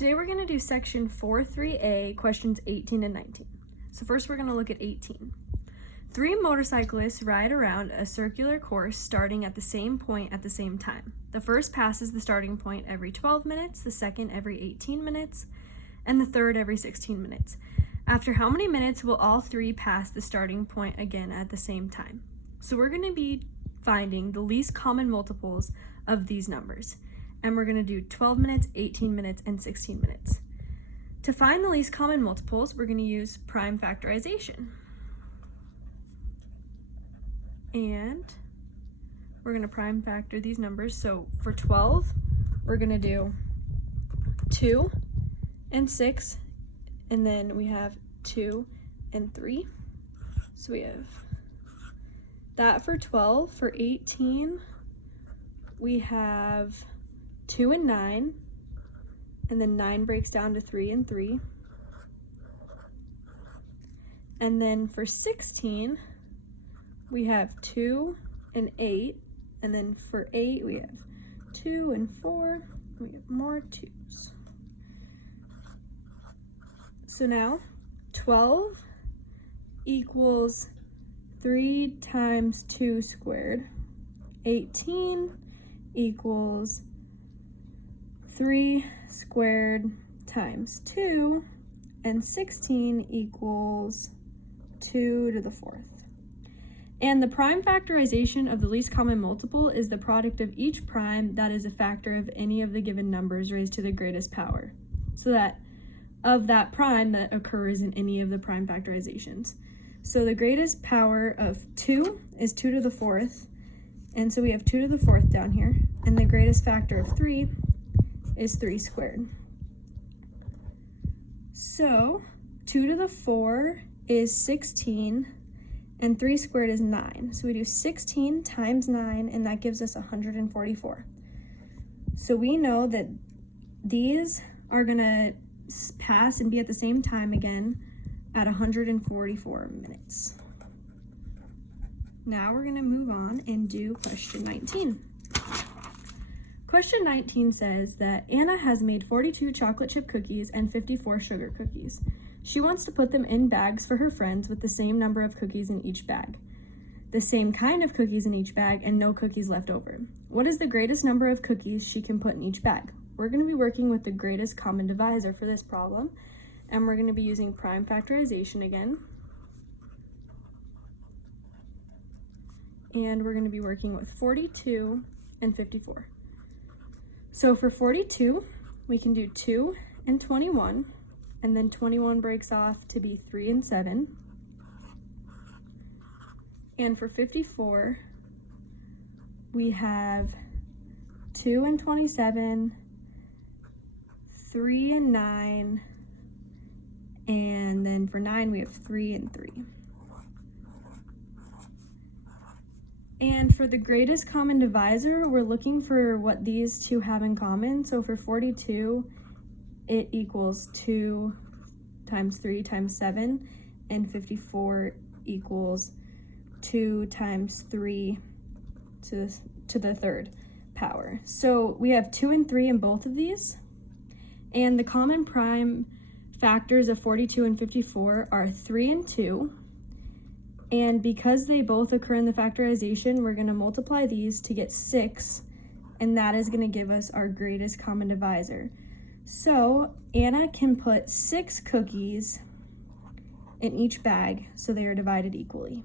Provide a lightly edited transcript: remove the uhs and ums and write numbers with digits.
Today we're going to do section 4.3a, questions 18 and 19. So first we're going to look at 18. 3 motorcyclists ride around a circular course starting at the same point at the same time. The first passes the starting point every 12 minutes, the second every 18 minutes, and the third every 16 minutes. After how many minutes will all 3 pass the starting point again at the same time? So we're going to be finding the least common multiples of these numbers. And we're going to do 12 minutes, 18 minutes, and 16 minutes. To find the least common multiples, we're going to use prime factorization. And we're going to prime factor these numbers. So for 12, we're going to do 2 and 6, and then we have 2 and 3. So we have that for 12. For 18, we have 2 and 9, and then 9 breaks down to 3 and 3. And then for 16, we have 2 and 8, and then for 8, we have 2 and 4, we have more 2s. So now, 12 equals 3 times 2 squared. 18 equals 3 squared times 2, and 16 equals 2 to the 4th. And the prime factorization of the least common multiple is the product of each prime that is a factor of any of the given numbers raised to the greatest power. So that of that prime that occurs in any of the prime factorizations. So the greatest power of 2 is 2 to the 4th, and so we have 2 to the 4th down here, and the greatest factor of 3 is 3 squared. So 2 to the 4 is 16, and 3 squared is 9. So we do 16 times 9, and that gives us 144. So we know that these are going to pass and be at the same time again at 144 minutes. Now we're going to move on and do question 19. Question 19 says that Anna has made 42 chocolate chip cookies and 54 sugar cookies. She wants to put them in bags for her friends with the same number of cookies in each bag, the same kind of cookies in each bag, and no cookies left over. What is the greatest number of cookies she can put in each bag? We're going to be working with the greatest common divisor for this problem, and we're going to be using prime factorization again. And we're going to be working with 42 and 54. So for 42, we can do 2 and 21, and then 21 breaks off to be 3 and 7. And for 54, we have 2 and 27, 3 and 9, and then for 9, we have 3 and 3. And for the greatest common divisor, we're looking for what these two have in common. So for 42, it equals 2 times 3 times 7, and 54 equals 2 times 3 to the 3rd power. So we have 2 and 3 in both of these, and the common prime factors of 42 and 54 are 3 and 2. And because they both occur in the factorization, we're going to multiply these to get 6, and that is going to give us our greatest common divisor. So Anna can put 6 cookies in each bag, so they are divided equally.